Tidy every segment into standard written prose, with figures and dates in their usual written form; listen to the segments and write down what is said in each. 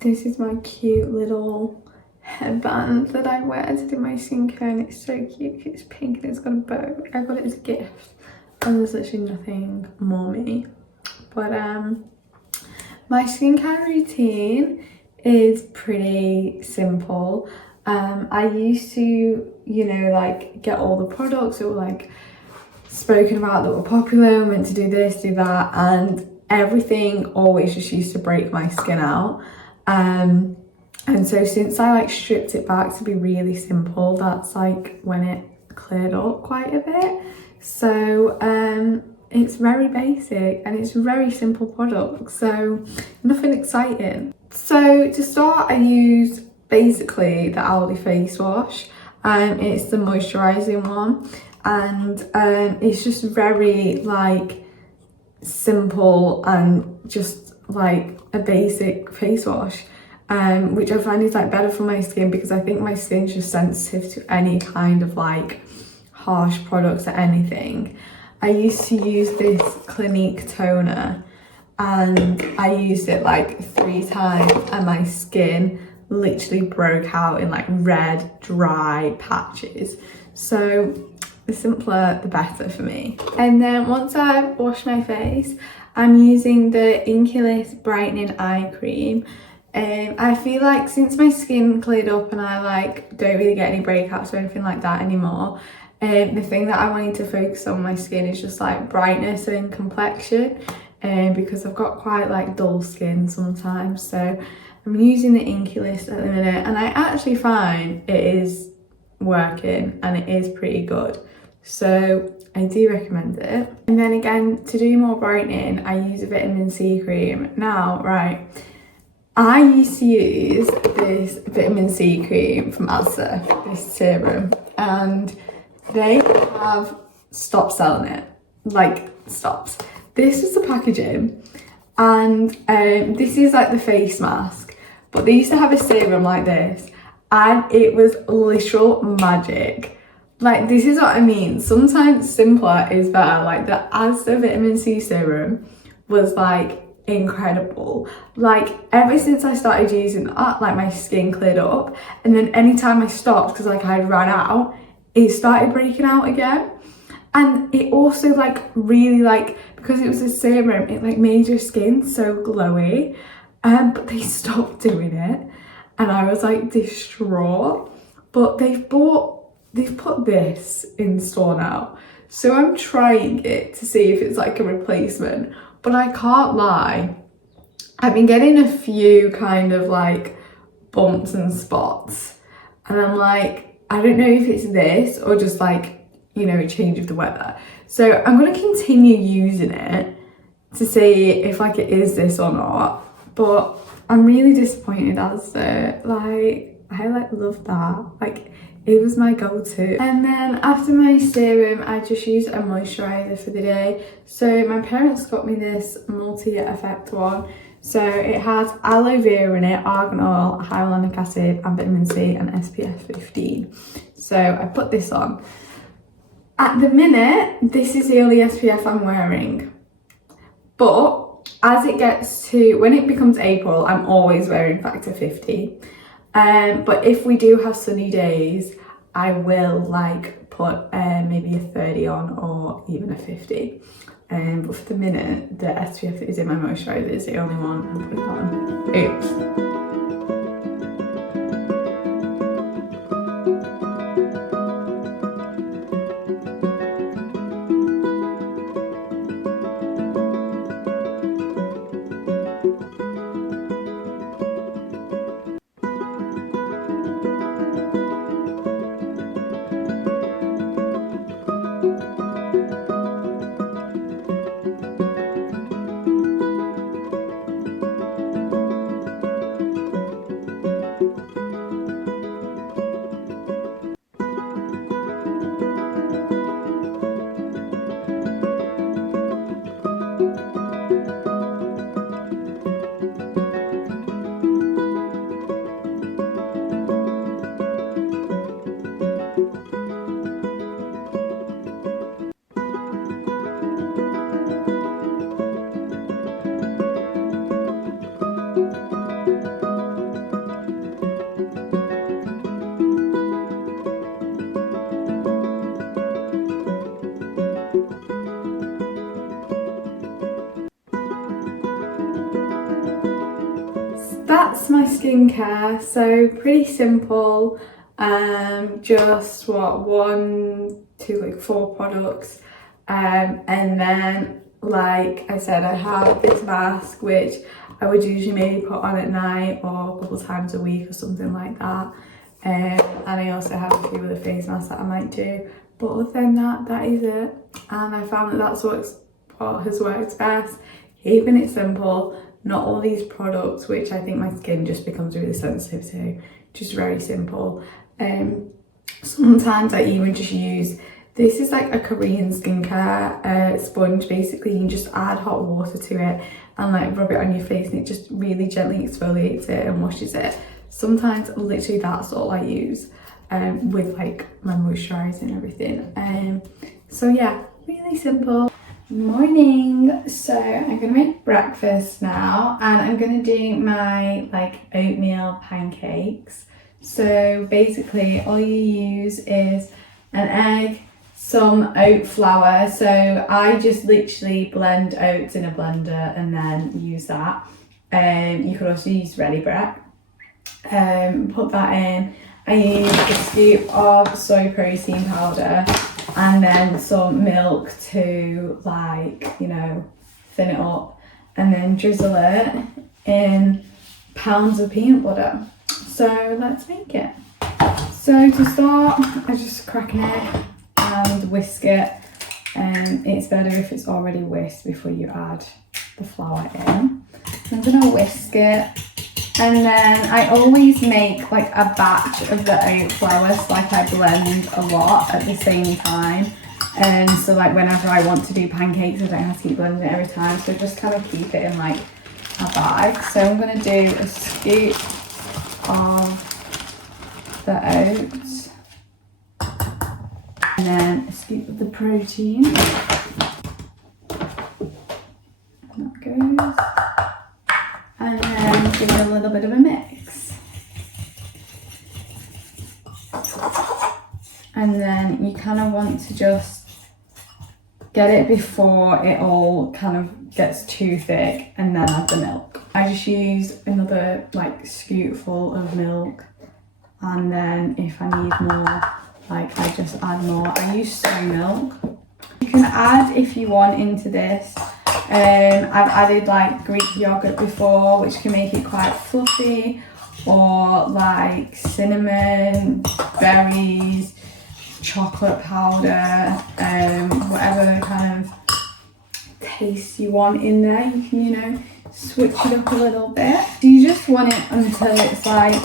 This is my cute little headband that I wear to do my skincare, and it's so cute. It's pink and it's got a bow. I got it as a gift, and there's literally nothing more me. But my skincare routine is pretty simple. I used to, you know, like get all the products that were like spoken about that were popular and went to do this, do that, and everything always just used to break my skin out. And so since I like stripped it back to be really simple, that's like when it cleared up quite a bit. So it's very basic and it's a very simple product, so nothing exciting. So to start, I use basically the Aldi face wash. It's the moisturising one, and it's just very like simple and just like a basic face wash, which I find is like better for my skin, because I think my skin's just sensitive to any kind of like harsh products or anything. I used to use this Clinique toner, and I used it like 3 times and my skin literally broke out in like red dry patches. So the simpler the better for me. And then once I've washed my face, I'm using the Inculus brightening eye cream. I feel like since my skin cleared up and I like don't really get any breakouts or anything like that anymore, the thing that I wanted to focus on my skin is just like brightness and complexion, because I've got quite like dull skin sometimes. So I'm using the Inculus at the minute, and I actually find it is working and it is pretty good. So I do recommend it. And then again, to do more brightening, I use a vitamin C cream. Now, right, I used to use this vitamin C cream from Asda, this serum, and they have stopped selling it. Like, stopped. This was the packaging, and this is like the face mask, but they used to have a serum like this, and it was literal magic. Like, this is what I mean. Sometimes simpler is better. Like, the Asda vitamin C serum was like incredible. Like, ever since I started using that, like my skin cleared up, and then anytime I stopped because like I ran out, it started breaking out again. And it also like really like, because it was a serum, it like made your skin so glowy. But they stopped doing it, and I was like distraught. But they've put this in store now, so I'm trying it to see if it's like a replacement. But I can't lie, I've been getting a few kind of like bumps and spots, and I'm like, I don't know if it's this or just like, you know, a change of the weather. So I'm going to continue using it to see if like it is this or not. But I'm really disappointed as like I like love that. Like, it was my go-to. And then after my serum, I just use a moisturiser for the day. So my parents got me this multi-effect one. So it has aloe vera in it, argan oil, hyaluronic acid, and vitamin C, and SPF 15. So I put this on. At the minute, this is the only SPF I'm wearing. But as it gets to, when it becomes April, I'm always wearing factor 50. But if we do have sunny days, I will like put maybe a 30 on, or even a 50. But for the minute, the SPF that is in my moisturiser is the only one I'm putting on. Oops. that's my skincare. So pretty simple. Just what, 1, 2, like 4 products. And then, like I said, I have this mask which I would usually maybe put on at night or a couple times a week or something like that. And I also have a few other face masks that I might do. But other than that, that is it. And I found that that's what has worked best. Keeping it simple, not all these products, which I think my skin just becomes really sensitive to. Just very simple. Sometimes I even just use, this is like a Korean skincare sponge. Basically, you can just add hot water to it and like rub it on your face, and it just really gently exfoliates it and washes it. Sometimes literally that's all I use with like my moisturizer and everything. So yeah, really simple. Morning. So I'm gonna make breakfast now, and I'm gonna do my like oatmeal pancakes. So basically all you use is an egg, some oat flour. So I just literally blend oats in a blender and then use that. You could also use ready bread. Put that in. I use a scoop of soy protein powder and then some milk to, like, you know, thin it up, and then drizzle it in pounds of peanut butter. So let's make it. So to start, I just crack an egg and whisk it. It's better if it's already whisked before you add the flour in. I'm gonna whisk it, and then I always make like a batch of the oat flour, so like I blend a lot at the same time. And so like whenever I want to do pancakes, I don't have to keep blending it every time. So just kind of keep it in like a bag. So I'm gonna do a scoop of the oats, and then a scoop of the protein. And that goes. And then give it a little bit of a mix. And then you kind of want to just get it before it all kind of gets too thick, and then add the milk. I just use another like scoopful of milk, and then if I need more, like I just add more. I use soy milk. You can add, if you want, into this. I've added like Greek yogurt before, which can make it quite fluffy, or like cinnamon, berries, chocolate powder, whatever kind of taste you want in there. You can, you know, switch it up a little bit. So you just want it until it's like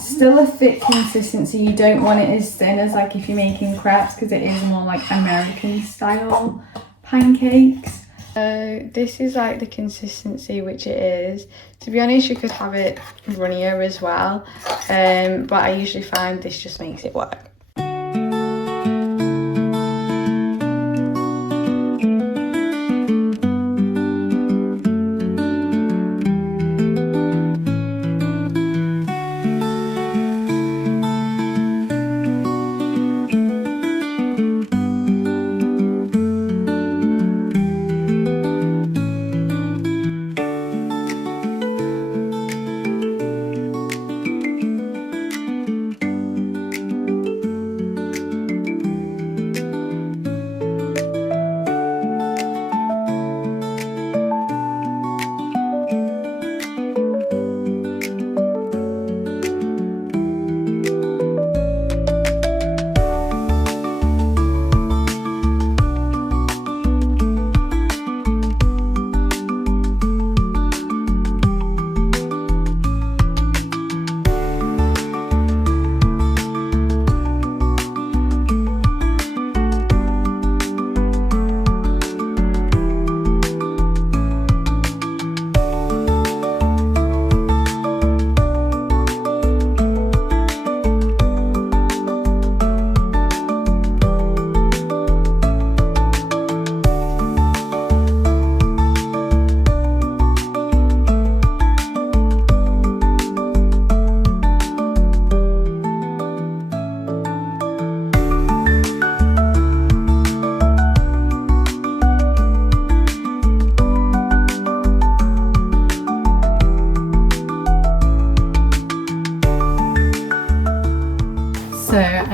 still a thick consistency. You don't want it as thin as like if you're making crepes, because it is more like American style pancakes. So this is like the consistency which it is. To be honest, you could have it runnier as well, but I usually find this just makes it work.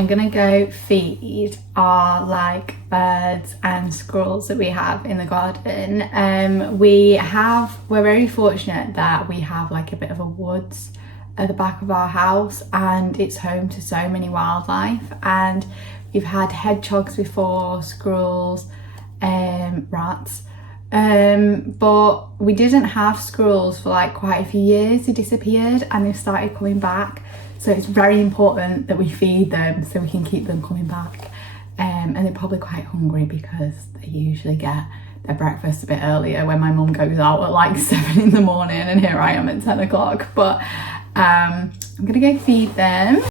I'm gonna go feed our like birds and squirrels that we have in the garden. We're very fortunate that we have like a bit of a woods at the back of our house, and it's home to so many wildlife, and we've had hedgehogs before, squirrels, rats, but we didn't have squirrels for like quite a few years. They disappeared and they've started coming back, so it's very important that we feed them so we can keep them coming back. And they're probably quite hungry because they usually get their breakfast a bit earlier when my mum goes out at like 7 in the morning, and here I am at 10 o'clock. But I'm gonna go feed them.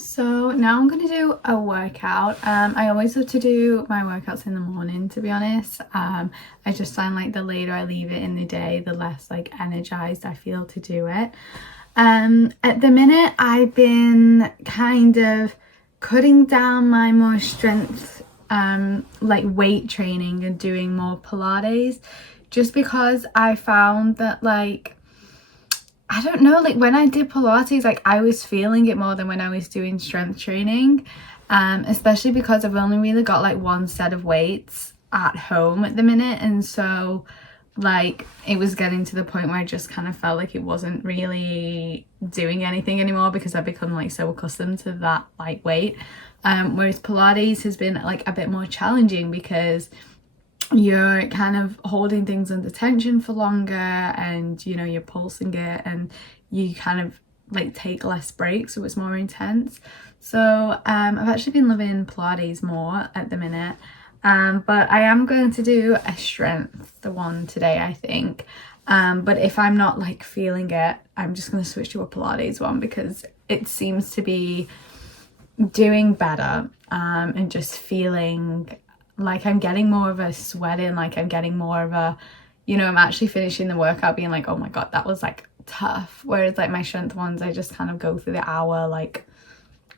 So now I'm going to do a workout. I always have to do my workouts in the morning, to be honest. I just find like the later I leave it in the day, the less like energized I feel to do it. At the minute, I've been kind of cutting down my more strength, like weight training, and doing more Pilates, just because I found that like, I don't know, like when I did Pilates, like I was feeling it more than when I was doing strength training, especially because I've only really got like one set of weights at home at the minute, and so like it was getting to the point where I just kind of felt like it wasn't really doing anything anymore because I've become like so accustomed to that like weight. Whereas Pilates has been like a bit more challenging because you're kind of holding things under tension for longer, and you know, you're pulsing it, and you kind of like take less breaks, so it's more intense. So I've actually been loving Pilates more at the minute, but I am going to do a strength one today, I think. But if I'm not like feeling it, I'm just going to switch to a Pilates one because it seems to be doing better, and just feeling like I'm getting more of a sweating, like I'm getting more of a, you know, I'm actually finishing the workout being like, oh my god, that was like tough. Whereas like my strength ones, I just kind of go through the hour like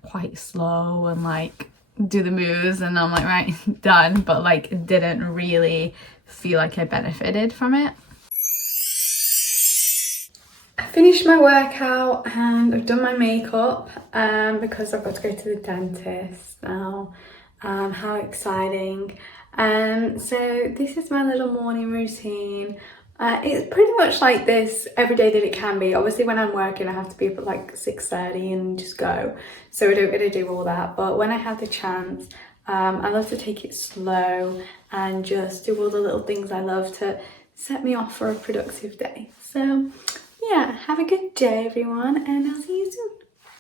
quite slow and like do the moves, and I'm like, right, done. But like didn't really feel like I benefited from it. I finished my workout and I've done my makeup because I've got to go to the dentist now. How exciting. So this is my little morning routine. It's pretty much like this every day that it can be. Obviously when I'm working I have to be up at like 6:30 and just go, so I don't get to do all that, but when I have the chance, I love to take it slow and just do all the little things I love to set me off for a productive day. So yeah, have a good day everyone, and I'll see you soon.